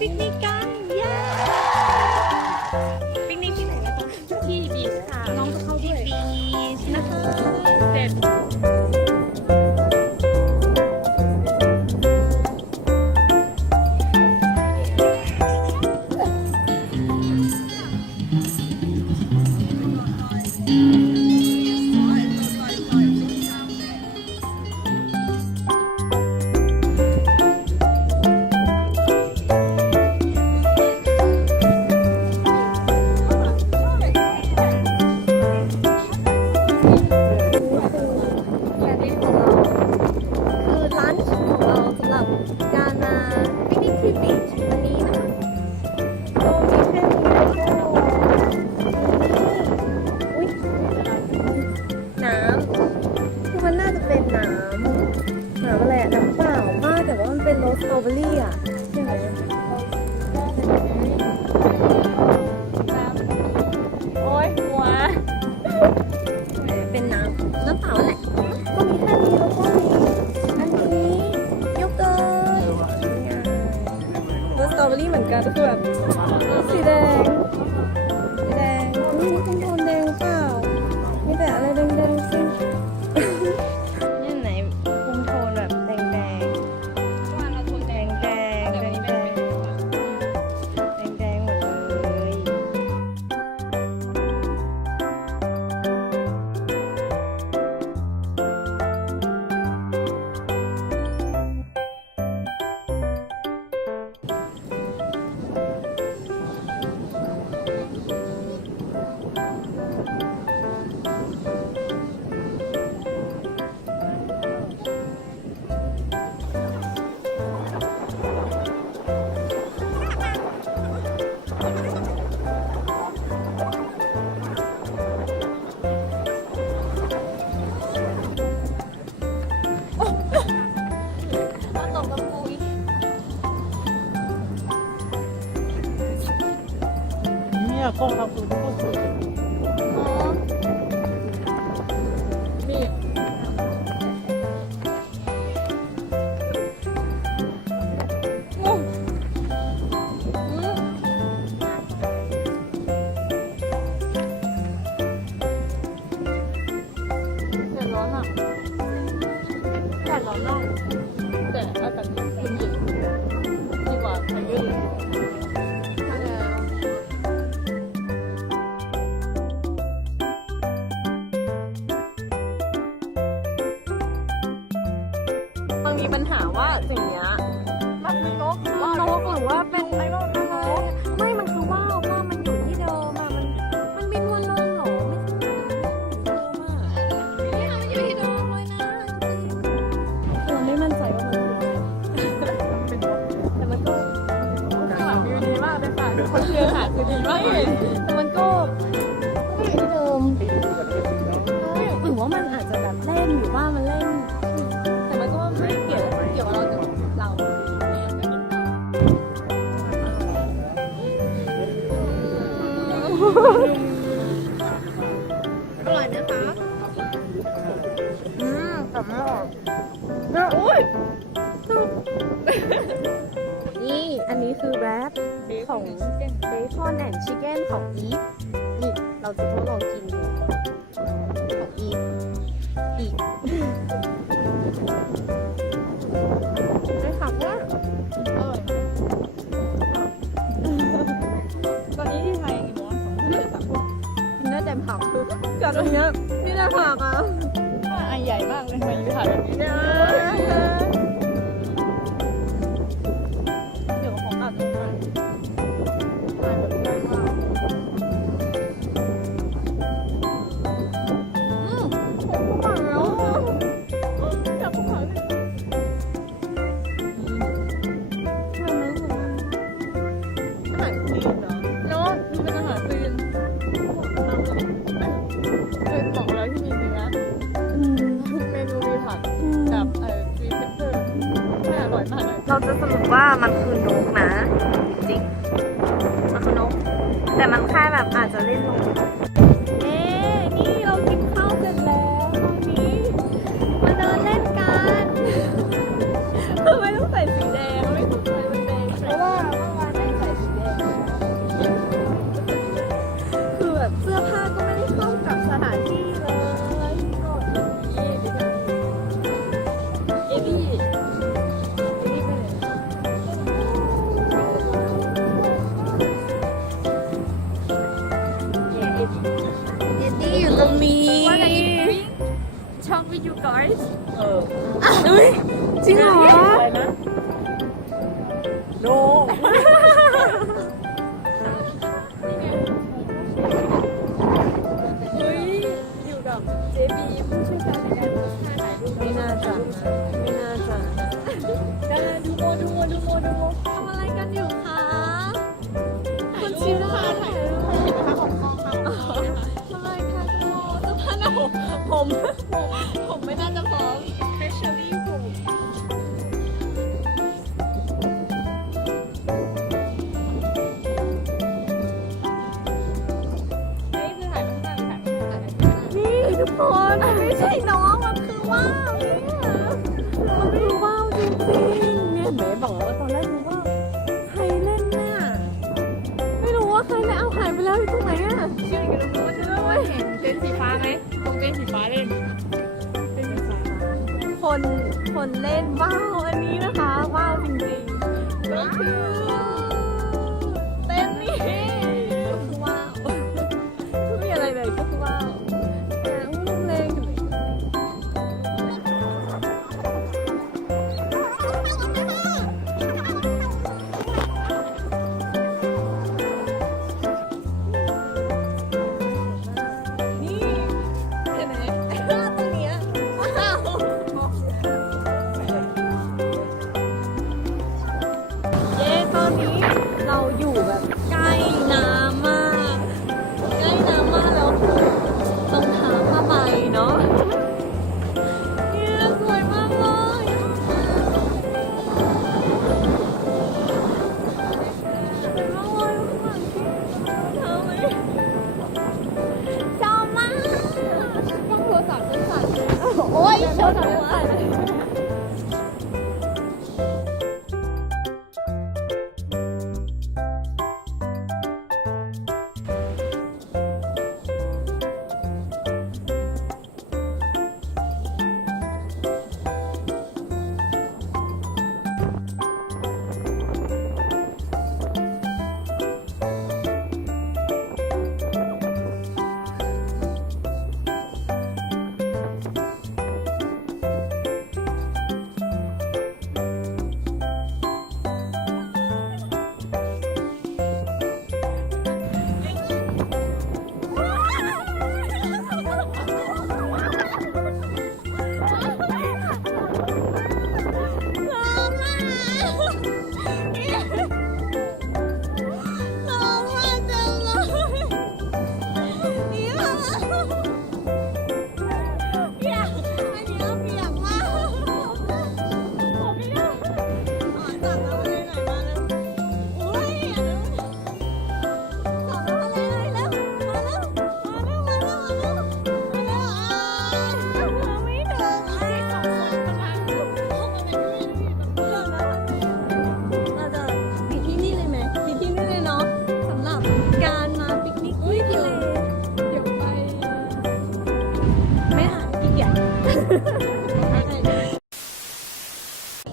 ปิกนิกกันเย้ปิกนิกที่ไหนนะคะที่บีชค่ะน้องจะเข้าที่บีชนะคะเสร็จสตรอเบอรี่อ่ะโอ้ยหัวเป็นน้ำเปล่าแหละก็มีแค่นี้แล้วก็มีอันนี้โยเกิร์ตรสสตรอเบอรี่เหมือนกันคือแบบสีแดงนี่เป็นโทนแดงเปล่ามีแต่อะไรแดงๆสินี่ไหนคุมโทนแบบแดงกล้องทำตัวก็สวยนี่แดดร้อนอ่ะแดดร้อนมากแต่อากาศเย็นดีกว่าไทยเยอะเลยมีปัญหาว่าสิ่งเนี้ยมันเป็นนกหรือว่าเป็นไอ้ว่านกไม่มันคือว่าวมันอยู่ที่เดิมอะมันบินวนลงหรอไม่ใช่เดิมอะเนี่ยมันอยู่ที่เดิมเลยนะเราไม่มั่นใจว่ามันเป็นนกแต่มันก็วิวดีมากเลยค่ะคนเชื่อค่ะคือดีมากเลยแต่มันก็อยู่ที่เดิมหรือว่ามันอาจจะแบบเล่นอยู่บ้านมันเล่นเกี่ยวกับเราอร่อยนะคะกลับมาอุ้ยนี่อันนี้คือแรปของเบคอนแอนด์ชิคเก้นของอีฟนี่เราจะทดลองกินดูของอีฟได้ค่ะว่าอร่อยตอนนี้ที่ไทยกี่โมง2 ทุ่ม 3 ทุ่มกินได้แต่ผักคือกับตรงนี้นี่นะผักอ่ะอันใหญ่มากเลยมาอยู่ถ่ายแบบนี้เดี๋ยวของตัดตรงนั้นถ่ายแบบใหญ่มากของผักแล้วจับของผักเราจะสรุปว่ามันคือนกนะจริงมันคือนกแต่มันแค่แบบอาจจะเล่นลงนี่เรากินข้าวเสร็จแล้วตอนนี้มาเดินเล่นกันทำไมต้องใส่สีแดงไม่ต้องใส่มันแดงเพราะว่าเมื่อวาน with you guys เฮ้ย จริงเหรอ อะไรนะโน เฮ้ยอยู่กับเจบีผู้ช่วยการในการถ่ายรูป ไม่น่าจะไม่น่าจะ ดูโมทำอะไรกันอยู่คะคุณชิวค่ะถ่ายรูปค่ะของกองค่ะทำไมคะคุณโมสภาพหน้าผมไม่น่าจะพร้อม especially ผมนี่ทุกคนมันไม่ใช่น้องมันคือว่าวเนี่ยมันคือว่าวจริงๆเนี่ยแม่บอกว่าตอนแรกดูว่าใครเล่นเนี่ยไม่รู้ว่าใครเล่นเอาหายไปแล้วอยู่ตรงไหนอ่ะชื่ออีกแล้วว่าจะไม่เห็นเต็นท์สีฟ้าไหมตรงเต็นท์สีฟ้าเล่นเต็นท์สีฟ้าคนเล่นว่าวอันนี้นะคะว่าวจริงๆก็คือเต้นนี่ก็คือว่าวไม่มีอะไรเลยก็คือว่าวลมแรงอยู่นี่เห็นไหมตรงเนี้ยว้าวเย้ตอนนี้เราอยู่แบบใกล้น้ำมากใกล้น้ำมากแล้วคือรองเท้าผ้าใบเนาะเนี่ยสวยมากเลยชอบมากต้องโทรศัพท์สั่นโอ้ยโทรศัพท์สั่น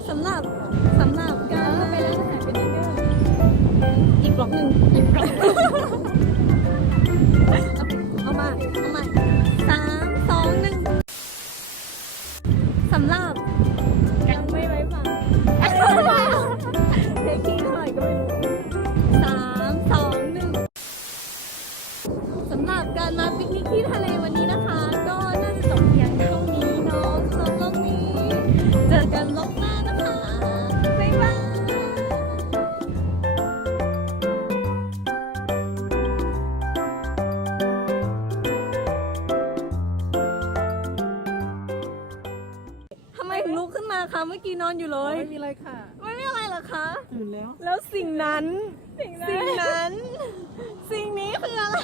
สำหรับการเข้าไปแล้วถ่ายเป็นเรื่องอีกบล็อกหนึ่งเอามา3 2 1สำหรับยังไม่ไว้ฟังเทคกิ้งเท่าไหร่ก็ไม่รู้3 2 1สำหรับการมาปิกนิกที่ทะเลวันนี้นะคะก็น่าจะจบเพียงเท่านี้เนาะสำหรับรอบนี้เจอกันรอบหน้านะคะบ๊ายบายทำไมถึงลุกขึ้นมาคะเมื่อกี้นอนอยู่เลยไม่มีอะไรค่ะ ไม่มีอะไรเหรอคะ ตื่นแล้ว แล้วสิ่งนี้คืออะไร